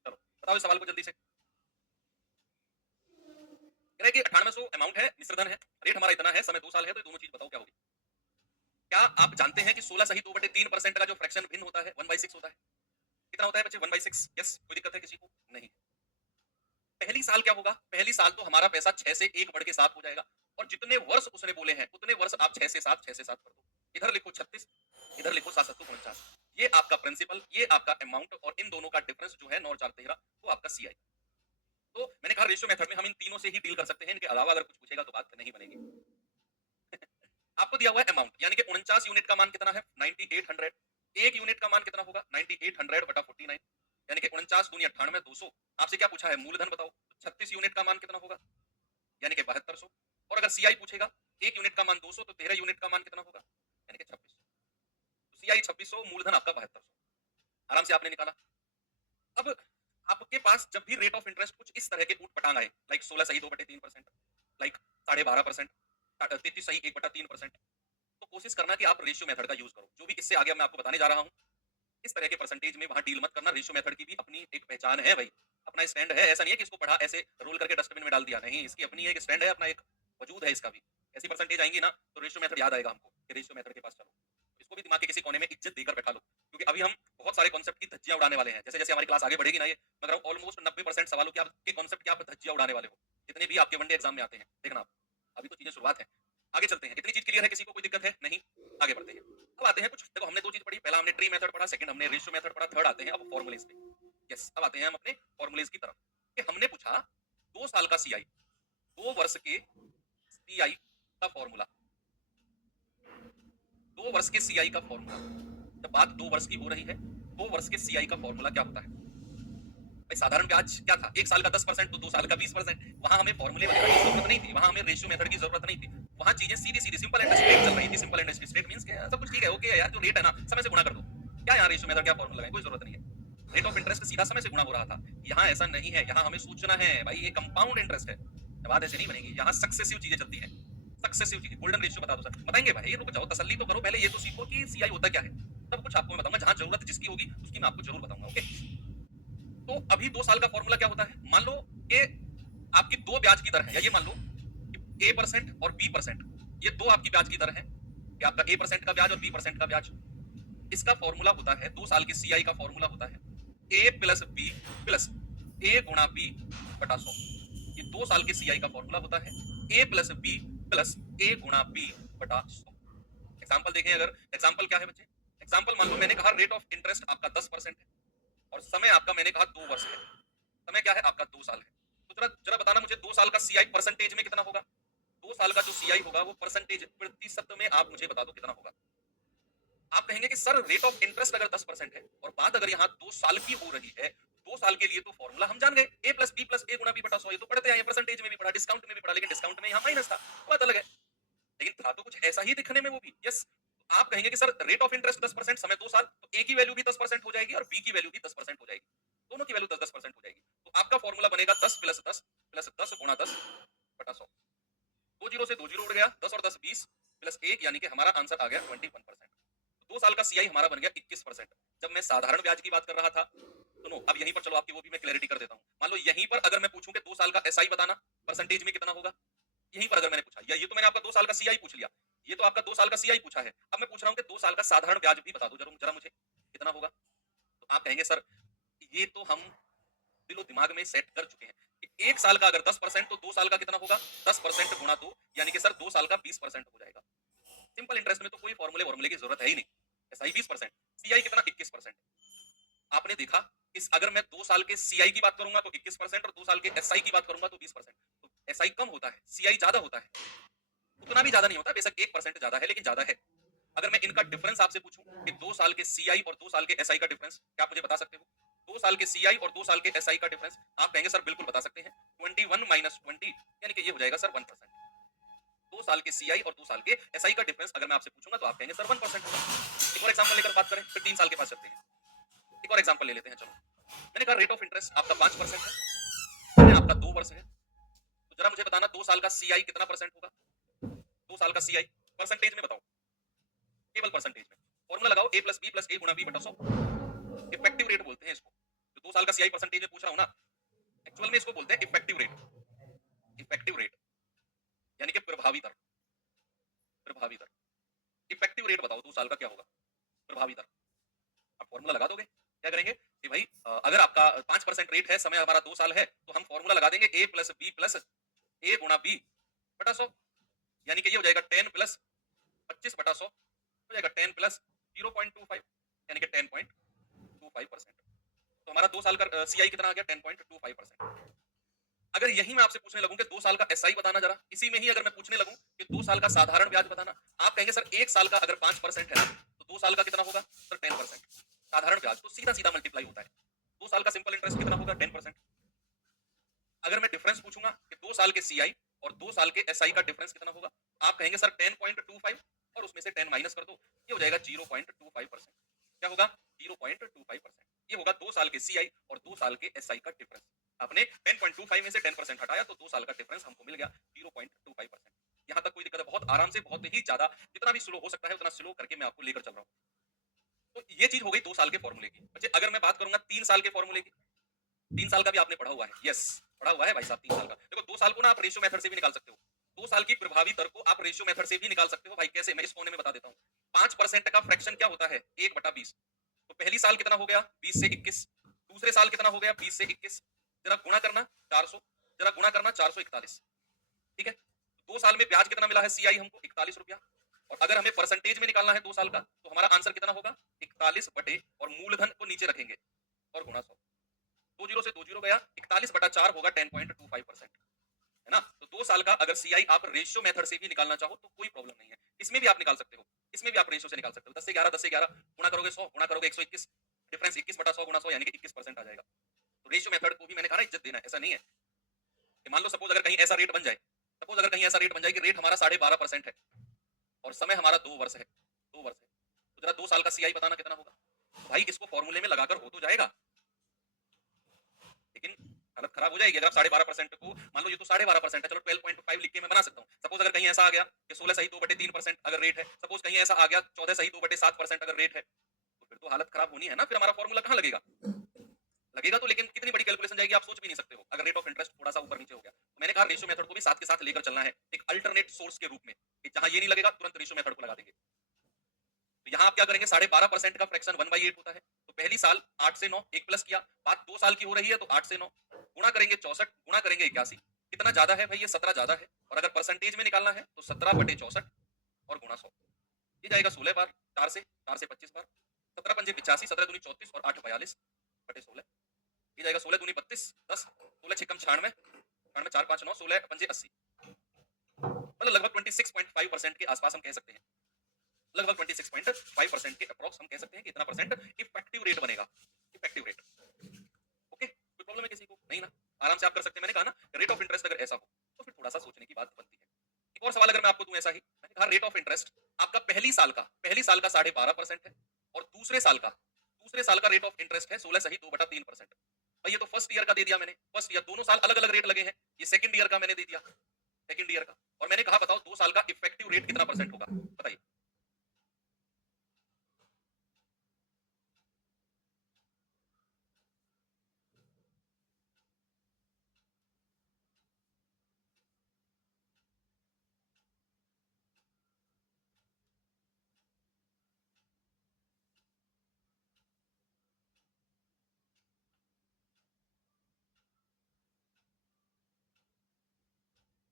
चलो बताओ इस सवाल को जल्दी से। कह रहे हैं कि 9800 अमाउंट है, मिश्रधन है, रेट हमारा इतना है, समय 2 साल है, तो ये दोनों चीज बताओ क्या होगी। क्या आप जानते हैं कि 16 सही 2/3% का जो फ्रैक्शन भिन्न होता है 1/6 होता है। कितना होता है बच्चे, 1/6। यस, कोई दिक्कत है किसी को, नहीं। पहली साल क्या होगा, पहली साल तो हमारा पैसा 6 से 1 बढ़ के 7 हो जाएगा। और जितने वर्ष उसने बोले हैं उतने वर्ष आप 6 से 7, 6 से 7 कर दो। इधर लिखो 36, इधर लिखो 7 7 49। ये आपका प्रिंसिपल, ये आपका अमाउंट, और इन दोनों का डिफरेंस जो है 9 4 13, वो आपका सीआई। तो मैंने कहा रेशियो मेथड में हम इन तीनों से ही डील कर सकते हैं, इनके अलावा अगर कुछ पूछेगा तो बात नहीं बनेगी। आपको दिया हुआ है अमाउंट, यानी कि 49 यूनिट का मान कितना है 9800। एक यूनिट का मान कितना होगा 9800 बटा 49, यानी कि 49 दूनी 98 200। आपसे क्या पूछा है, मूलधन बताओ। 36 यूनिट का मान कितना होगा, यानी कि 7200। और अगर सीआई पूछेगा, एक यूनिट का मान 200, तो 13 यूनिट का मान कितना होगा, यानी कि 2600। तो सीआई 2600, मूलधन आपका 7200। आराम से आपने निकाला। अब आपके पास जब भी रेट ऑफ इंटरेस्ट कुछ इस तरह के ऊट पटांग आए, लाइक 16 सही 2/3%, लाइक 12.5%, 33 सही 1/3%, तो कोशिश करना कि आप रेशियो मेथड का यूज करो। जो भी इससे आगे मैं आपको बताने जा रहा हूँ, इस तरह के परसेंटेज में वहां डील मत करना। रेशियो मेथड की भी अपनी एक पहचान है भाई, अपना स्टैंड है। ऐसा नहीं है कि इसको पढ़ा ऐसे रोल करके डस्टबिन में डाल दिया, नहीं, इसकी अपनी एक स्टैंड है, अपना एक वजूद है इसका भी। ऐसी परसेंटेज आएंगी ना तो रेशियो मेथड याद आएगा हमको कि रेशियो मेथड के पास चलो। इसको भी दिमाग के किसी कोने में इज्जत देकर बैठा लो क्योंकि अभी हम बहुत सारे कॉन्सेप्ट की धज्जियां उड़ाने वाले हैं। जैसे जैसे हमारी क्लास आगे बढ़ेगी ना, ये मैं कह रहा हूँ ऑलमोस्ट 90% सवालों के आपके कॉन्सेप्ट के आप धज्जियां उड़ाने वाले हो, जितने भी आपके वनडे एग्जाम में आते हैं। देखना आप, अभी तो चीजें शुरुआत है, आगे चलते हैं। इतनी चीज क्लियर है, किसी को कोई दिक्कत है नहीं? आगे बढ़ते हैं। अब आते हैं कुछ, देखो हमने दो चीज पढ़ी, पहला हमने ट्री मेथड पढ़ा, सेकंड हमने रेशियो मेथड पढ़ा, थर्ड आते हैं अब फॉर्मूलेज पे। यस, अब आते हैं हम अपने फॉर्मूलेज की तरफ। कि हमने पूछा 2 साल का सीआई, 2 वर्ष के सीआई का फॉर्मूला, 2 वर्ष के सीआई का फॉर्मूला। जब बात 2 वर्ष की हो रही है, 2 वर्ष के सीआई का फॉर्मूला क्या होता है? भाई साधारण ब्याज क्या था? 1 साल का 10%, तो 2 साल का 20%। वहां हमें फॉर्मूले वगैरह की जरूरत नहीं थी, वहां हमें रेशियो मेथड की जरूरत नहीं थी। वहां चीजें सीधी सीधी सिंपल एंड स्ट्रेट चल रही थी। सिंपल एंड स्ट्रेट मींस सब कुछ ठीक है, ओके है यार, जो रेट है ना समय से गुणा कर दो। क्या यहाँ रेशियो मेथड, क्या फॉर्मूला लगाएं, कोई जरूरत नहीं है। रेट ऑफ इंटरेस्ट सीधा समय से गुणा हो रहा था। यहाँ ऐसा नहीं है, यहाँ हमें सोचना है भाई, ये कंपाउंड इंटरेस्ट है, बात ऐसे नहीं बनेगी। यहाँ सक्सेसिव चीजें चलती है, सक्सेसिव चीजें। गोल्डन रेशियो बता दो सर, बताएंगे भाई, रुक जाओ, तसल्ली तो करो, पहले ये तो सीखो कि सीआई होता क्या है। सब कुछ आपको मैं बताऊंगा, जहां जरूरत जिसकी होगी उसकी मैं आपको जरूर बताऊंगा। ओके, तो अभी 2 साल का फॉर्मूला क्या होता है? मान लो कि आपकी दो ब्याज की दर है, या ये मान लो कि A% और B%, ये दो आपकी ब्याज की दर है, कि आपका A% का ब्याज और B% का ब्याज। इसका फॉर्मूला होता है, 2 साल के सीआई का फॉर्मूला होता है A plus b plus A गुणा बी बटा 100। ये 2 साल के सीआई का फॉर्मूला होता है A plus b plus A गुणा बी बटा 100। एग्जाम्पल देखें, अगर एग्जाम्पल क्या है बच्चे, एग्जाम्पल मान लो मैंने कहा रेट ऑफ इंटरेस्ट आपका 10% है और समय आपका मैंने कहा 2 वर्ष है। समय क्या है आपका? 2 साल है। तो जरा जरा बताना मुझे, 2 साल का सीआई परसेंटेज में कितना होगा? 2 साल का जो सीआई होगा वो परसेंटेज, प्रतिशत में आप मुझे बता दो कितना होगा। आप कहेंगे कि सर रेट ऑफ इंटरेस्ट अगर 10% है और बात अगर यहाँ 2 साल की हो रही है, 2 साल के लिए तो फॉर्मूला हम जान गए, ए प्लस बी प्लस ए गुणा बी बटा 100। ये तो पढ़ते आए, परसेंटेज में भी पढ़ा, डिस्काउंट में भी पढ़ा, लेकिन डिस्काउंट में यहाँ माइनस था, बात अलग है। लेकिन था तो कुछ ऐसा ही दिखने में वो भी। यस, आप कहेंगे कि सर रेट ऑफ इंटरेस्ट 10%, समय 2 साल, तो ए की वैल्यू भी 10% हो जाएगी और बी की वैल्यू भी 10% हो जाएगी, दोनों की वैल्यू 10-10% हो जाएगी। तो आपका फॉर्मूला बनेगा 10 प्लस 10 प्लस 10 गुणा 10 बटा 100। 2 जीरो से 2 जीरो उड़ गया, 10 और 10 20 प्लस 1, यानी कि हमारा आंसर आ गया 21%। 2 साल का सीआई हमारा बन गया 21%। जब मैं साधारण ब्याज की बात कर रहा था, सुनो अब यहीं पर चलो, आपकी वो भी मैं क्लैरिटी कर देता हूँ। मान लो यहीं पर अगर मैं पूछूं कि 2 साल का एसआई बताना, परसेंटेज में कितना होगा, यहीं पर अगर मैंने पूछा, या ये तो मैंने आपका 2 साल का सीआई पूछ लिया, ये तो आपका 2 साल का सीआई पूछा है, अब मैं पूछ रहा हूँ कि 2 साल का साधारण ब्याज भी बता दो जरा जरा मुझे कितना होगा। तो आप कहेंगे सर ये तो हम दिलो दिमाग में सेट कर चुके हैं कि 1 साल का अगर 10%, तो 2 साल का कितना होगा? 10% गुणा 2, यानी कि सर 2 साल का 20% हो जाएगा। सिंपल इंटरेस्ट में तो कोई फॉर्मूले की जरूरत है ही नहीं। एसआई 20%, सीआई कितना? 21%। आपने देखा, इस अगर मैं 2 साल के सीआई की बात करूंगा तो 21% और 2 साल के एसआई की बात करूंगा तो 20%। तो एसआई कम होता है, सीआई ज्यादा होता है। उतना भी ज्यादा नहीं होता, बेशक 1% ज्यादा है, लेकिन ज्यादा है। अगर मैं इनका डिफरेंस आपसे पूछूं कि 2 साल के सीआई और 2 साल के एसआई का डिफरेंस, क्या आप मुझे बता सकते हो? 2 साल के सीआई और 2 साल के एसआई का डिफरेंस, आप कहेंगे सर बिल्कुल बता सकते हैं, 21 माइनस 20, यानी कि ये हो जाएगा सर 1%। 2 साल के सीआई और 2 साल के एसआई का डिफरेंस अगर मैं आपसे पूछूंगा तो आप कहेंगे सर 1% होगा। एक और एग्जांपल लेकर बात करें, फिर 3 साल के पास चलते हैं। एक और एग्जांपल ले लेते हैं, चलो। मैंने कहा रेट ऑफ इंटरेस्ट आपका 5% है, समय आपका 2 वर्ष है, तो जरा मुझे बताना 2 साल का सीआई कितना परसेंट होगा? 2 साल का सीआई परसेंटेज में बताओ, केवल परसेंटेज में। फॉर्मूला लगाओ, ए प्लस ए गुणा बी बटा 100। इफेक्टिव रेट बोलते हैं इसको। जो 2 साल का सीआई परसेंटेज में पूछ रहा हूं ना, एक्चुअल में इसको बोलते हैं इफेक्टिव रेट। इफेक्टिव रेट यानी कि प्रभावी दर। प्रभावी दर, इफेक्टिव रेट बताओ 2 साल का क्या होगा? प्रभावी दर। आप फॉर्मूला लगा दोगे, क्या करेंगे कि भाई अगर आपका 5% रेट है, समय हमारा 2 साल है, तो हम फॉर्मूला लगा देंगे ए प्लस ए गुणा बी बटा 100, यानी कि ये हो जाएगा 10 प्लस 25 बटा 100, हो जाएगा 10 प्लस 0.25, यानी कि 10.25%। तो हमारा 2 साल का सीआई कितना आ गया? 10.25%। अगर यही मैं आपसे पूछने लगूं कि 2 साल का एसआई बताना, जरा इसी में ही अगर मैं पूछने लगूं कि 2 साल का साधारण ब्याज बताना, आप कहेंगे सर 1 साल का अगर 5% है ना, तो 2 साल का कितना होगा? सर 10%। साधारण ब्याज तो सीधा सीधा मल्टीप्लाई होता है। 2 साल का सिंपल इंटरेस्ट कितना होगा? 10%। अगर मैं डिफरेंस पूछूंगा कि 2 साल के सीआई और 2 साल के एसआई का डिफरेंस कितना होगा, आप कहेंगे सर 10.25 और उसमें से 10 माइनस कर दो, ये हो जाएगा 0.25%। क्या होगा? 0.25%। ये होगा 2 साल के सीआई और 2 साल के एसआई का डिफरेंस। आपने 10.25 में से 10% हटाया तो 2 साल का डिफरेंस हमको मिल गया 0.25%। यहाँ तक कोई दिक्कत है? बहुत आराम से, बहुत ही ज्यादा, जितना भी स्लो हो सकता है उतना स्लो करके मैं आपको लेकर चल रहा हूँ। तो ये चीज हो गई 2 साल के फॉर्मूले की। बच्चे अगर मैं बात करूंगा 3 साल के फॉर्मूले की, 3 साल का भी आपने पढ़ा हुआ है। यस, पढ़ा हुआ है भाई साहब 3 साल का। देखो 2 साल को ना आप रेशियो मेथड से भी निकाल सकते हो। 2 साल की प्रभावी दर को आप रेशियो मेथड से भी निकाल सकते हो भाई। कैसे? मैं इस कोने में बता देता हूँ। 5% का फ्रैक्शन क्या होता है? 1/20। तो पहली साल कितना हो गया 20 से 21, दूसरे साल कितना हो गया 20 से 21, जरा गुणा करना 400, जरा गुणा करना 441, ठीक है। 2 साल में ब्याज कितना मिला है सीआई हमको 41 रुपया, और अगर हमें परसेंटेज में निकालना है 2 साल का तो हमारा आंसर कितना होगा 41 बटे, और मूलधन को नीचे रखेंगे और गुणा 100, 2 जीरो से 2 जीरो गया, 41/4 होगा 10.25%, है ना। तो 2 साल का अगर सीआई आप रेशियो मेथड से भी निकालना चाहो तो कोई प्रॉब्लम नहीं है, इसमें भी आप निकाल सकते हो, इसमें भी आप रेशियो से निकाल सकते हो। 10 से 11, 10 से 11 गुणा करोगे 100, गुणा करोगे 121, डिफरेंस 21/100 गुणा 100 यानी कि 21% आ जाएगा। तो रेशियो मेथड को भी मैंने कहा ना इज्जत देना है, ऐसा नहीं है कि मान लो सपोज अगर कहीं ऐसा रेट बन जाए, सपोज अगर कहीं ऐसा रेट बन जाए कि रेट हमारा 12.5% है और समय हमारा 2 वर्ष है, 2 वर्ष है, तो जरा 2 साल का सीआई बताना कितना होगा। तो भाई इसको फॉर्मूले में लगाकर हो तो जाएगा, लेकिन हालत खराब हो जाएगी अगर आप 12.5% को, मान लो ये तो 12.5% है, चलो 12.5 लिख के मैं बना सकता हूँ। सपोज अगर कहीं ऐसा आ गया कि 16 सही 2/3% अगर रेट है, सपोज कहीं ऐसा आ गया 14 सही 2/7% अगर रेट है, तो फिर तो हालत खराब होनी है ना, फिर हमारा फॉर्मूला कहाँ लगेगा, लगेगा तो, लेकिन कितनी बड़ी कैलकुलेशन जाएगी आप सोच भी नहीं सकते हो अगर रेट ऑफ इंटरेस्ट थोड़ा सा ऊपर नीचे हो गया। तो मैंने कहा रेशियो मेथड को भी साथ के साथ लेकर चलना है एक अल्टरनेट सोर्स के रूप में, कि जहां ये नहीं लगेगा तुरंत रेशियो मेथड को लगा देंगे। तो यहाँ आप क्या करेंगे, 12.5% का फ्रैक्शन 1/8 होता है, तो पहली साल 8 से 9 एक प्लस किया, बात 2 साल की हो रही है तो 8 से 9 गुणा करेंगे 64, गुणा करेंगे 81, कितना ज्यादा है भाई ये 17 ज्यादा है, और अगर परसेंटेज में निकालना है तो 17/64 और गुणा 100, ये जाएगा 16 बार, 4 से 25 बार, 17 पंजे 85, 17 दूनी 34 और 8 42 बटे 16, ये जाएगा 16 दूनी 32, 10, 16 छिकम 96, 96 4 5 9, 16 पंजे 80, मतलब लगभग 26.5% के आसपास हम कह सकते हैं, लगभग 26.5% के अप्रॉक्स हम कह सकते हैं कि इतना परसेंट इफेक्टिव रेट बनेगा, इफेक्टिव रेट। ओके, कोई प्रॉब्लम है किसी को नहीं ना, आराम से आप कर सकते हैं। मैंने कहा ना रेट ऑफ इंटरेस्ट अगर ऐसा हो तो फिर थोड़ा सा सोचने की बात बनती है। एक और सवाल अगर मैं आपको दूं ऐसा ही, मैंने कहा रेट ऑफ इंटरेस्ट आपका पहली साल का 12.5% है, और दूसरे साल का रेट ऑफ इंटरेस्ट है 16 सही 2/3%। भाई ये तो फर्स्ट ईयर का दे दिया मैंने, फर्स्ट ईयर, दोनों साल अलग अलग रेट लगे हैं, ये सेकंड ईयर का मैंने दे दिया, सेकंड ईयर का, और मैंने कहा बताओ 2 साल का इफेक्टिव रेट कितना परसेंट होगा, बताइए।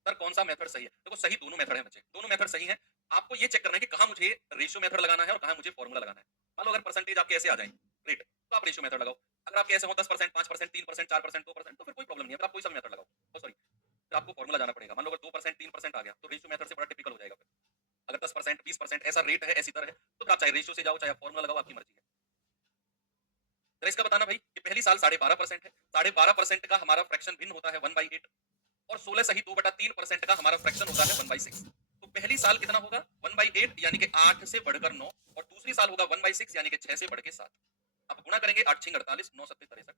सर कौन सा मेथड सही है, देखो सही दोनों मेथड है बच्चे, दोनों मेथड सही है। आपको ये चेक करना है कि कहाँ मुझे रेशियो मेथड लगाना है और कहाँ मुझे फॉर्मूला लगाना है। मान लो अगर परसेंटेज आपके ऐसे आ जाए रेट, तो आप रेशियो मेथड लगाओ। अगर आपके ऐसे हो 10%, 5%, 3%, 4%, 2%, तो फिर कोई प्रॉब्लम नहीं है, फिर आप कोई सा मेथड लगाओ, सॉरी, फिर आपको फॉर्मूला जाना पड़ेगा। मान लो अगर 2%, 3% आ गया तो रेशियो मेथड से बड़ा टिपिकल हो जाएगा। फिर अगर 10%, 20% ऐसा रेट है, ऐसी दर है, तो फिर आप चाहे रेशियो से जाओ चाहे फॉर्मूला लगाओ, आपकी मर्जी है। जरा इसका बताना भाई कि पहली साल 12.5% है, 12.5% का हमारा फ्रैक्शन भिन्न होता है 1/8, और 16 सही 2/3% का हमारा फ्रैक्शन होता है 1/6। तो पहली साल कितना होगा 1/8 यानी कि 8 से बढ़कर 9, और दूसरी साल होगा 1/6 यानी कि 6 से बढ़ के 7। आप गुणा करेंगे 8 6 48, 9 7 63,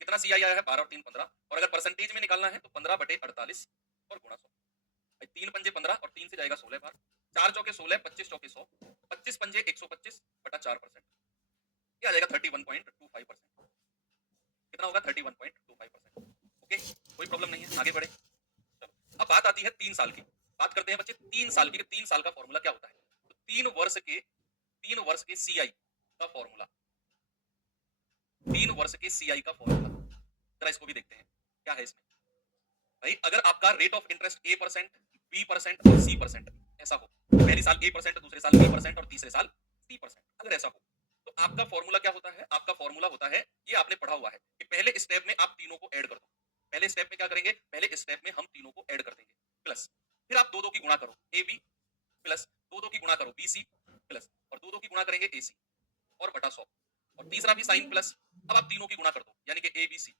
कितना सीआई आया है 12 और 3 15, और अगर परसेंटेज में निकालना है तो 15/48 और गुणा 100, भाई 3 पंजे 15 और 3 से जाएगा 16 बार, 4 चौके 16, 25 चौके 100, 25 पंजे 125/4%, ये आ जाएगा 31.25%, कितना होगा 31.25%। ओके, कोई प्रॉब्लम नहीं है, आगे बढ़े। अब बात आती है 3 साल की, बात करते हैं बच्चे 3 साल की, कि 3 साल का फॉर्मूला क्या होता है। तो 3 वर्ष के सीआई का फॉर्मूला, 3 वर्ष के सीआई का फॉर्मूला, जरा इसको भी देखते हैं क्या है इसमें। भाई अगर आपका rate of interest A%, B% और C% ऐसा हो, पहली साल A%, दूसरे साल B% और तीसरे साल C%, अगर ऐसा हो, तो आपका फॉर्मूला क्या होता है, आपका फॉर्मूला होता है, ये आपने पढ़ा हुआ है कि पहले स्टेप में आप तीनों को ऐड कर दो। पहले स्टेप में क्या करेंगे, पहले स्टेप में हम तीनों को ऐड कर देंगे, प्लस, फिर आप दो दो की गुणा करो AB, प्लस दो दो की गुणा करो BC, प्लस, और दो दो की गुणा करेंगे AC, और बटा 100, और तीसरा भी साइन प्लस। अब आप तीनों की गुणा कर दो यानी कि ABC,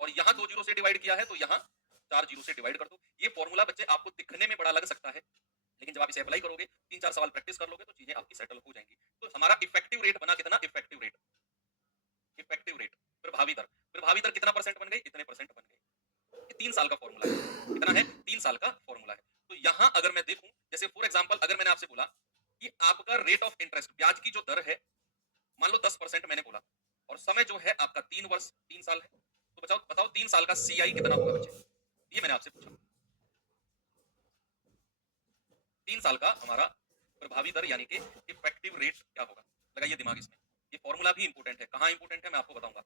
और यहाँ 2 जीरो से डिवाइड किया है तो यहाँ 4 जीरो से डिवाइड कर दो। ये फॉर्मूला बच्चे आपको दिखने में बड़ा लग सकता है, लेकिन जब आप इसे अप्लाई करोगे, 3 4 सवाल प्रैक्टिस कर लोगे तो चीजें आपकी सेटल हो जाएंगी। तो हमारा इफेक्टिव रेट बना कितना, इफेक्टिव रेट, इफेक्टिव रेट, प्रभावी दर, प्रभावी दर कितना परसेंट बन गई, इतने परसेंट बन गई। ये 3 साल का फॉर्मूला है, कितना है 3 साल का फॉर्मूला है। तो यहाँ अगर मैं देखूं, जैसे फॉर एग्जाम्पल अगर मैंने आपसे बोला कि आपका रेट ऑफ इंटरेस्ट, ब्याज की जो दर है, मान लो 10% मैंने बोला, और समय जो है आपका 3 वर्ष 3 साल है, तो बताओ बताओ 3 साल का सीआई कितना होगा बच्चे, ये मैंने आपसे पूछा। 3 साल का हमारा प्रभावी दर यानी कि इफेक्टिव रेट क्या होगा, लगाइए दिमाग इसमें, ये फॉर्मूला भी इंपॉर्टेंट है। कहाँ इंपॉर्टेंट है मैं आपको बताऊंगा।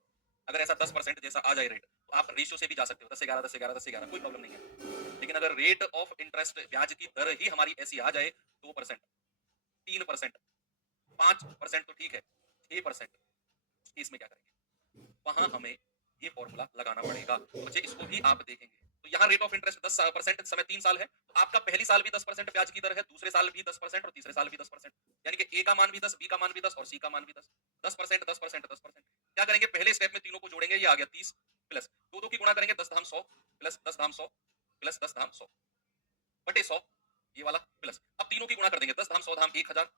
अगर ऐसा 10% जैसा आ जाए रेट, तो आप रेशियो से भी जा सकते हो, 10 से 11, 10 से 11, 10 से 11, कोई प्रॉब्लम नहीं है। लेकिन अगर रेट ऑफ इंटरेस्ट, ब्याज की दर ही हमारी ऐसी आ जाए 2%, 3%, 5% तो ठीक है, 6%, इसमें क्या करेंगे? वहां हमें ये फॉर्मूला लगाना पड़ेगा। तो बच्चे इसको भी आप देखेंगे। तो यहाँ रेट ऑफ इंटरेस्ट 10% समय 3 साल है। आपका पहली साल भी 10% ब्याज की दर है, दूसरे साल भी 10% और तीसरे साल भी 10%। यानी कि ए का मान भी 10, बी का मान भी 10 और सी का मान भी 10। 10%, 10%, 10%। क्या करेंगे? पहले स्टेप में तीनों को जोड़ेंगे, ये आ गया 30 प्लस दो दो की गुणा करेंगे 10 धाम 100 प्लस 10 धाम 100 प्लस 10 धाम 100 बटे 100, ये वाला प्लस। अब तीनों की गुणा कर देंगे 10 धाम 100 धाम 1000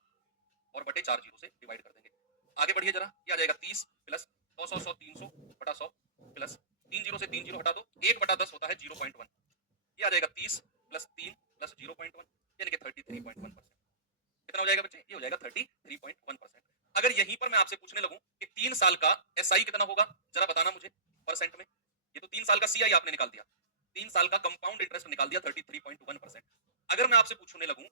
और बटे 4 जीरो से डिवाइड कर देंगे। आगे बढ़िए जरा, ये आ जाएगा 30 प्लस 100 100 100 300 बटा 100 प्लस 3 जीरो से 3 जीरो हटा दो, 1 बटा 10 होता है 0.1। ये आ जाएगा 30 प्लस 3 प्लस 0.1 यानी कि 33.1%। कितना हो जाएगा बच्चे? ये हो जाएगा 33.1%। अगर यहीं पर मैं आपसे पूछने लगूं कि 3 साल का एसआई कितना होगा, जरा बताना मुझे परसेंट में। ये तो 3 साल का सीआई आपने निकाल दिया, 3 साल का कंपाउंड इंटरेस्ट निकाल दिया 33.1%। अगर मैं आपसे पूछने लगूं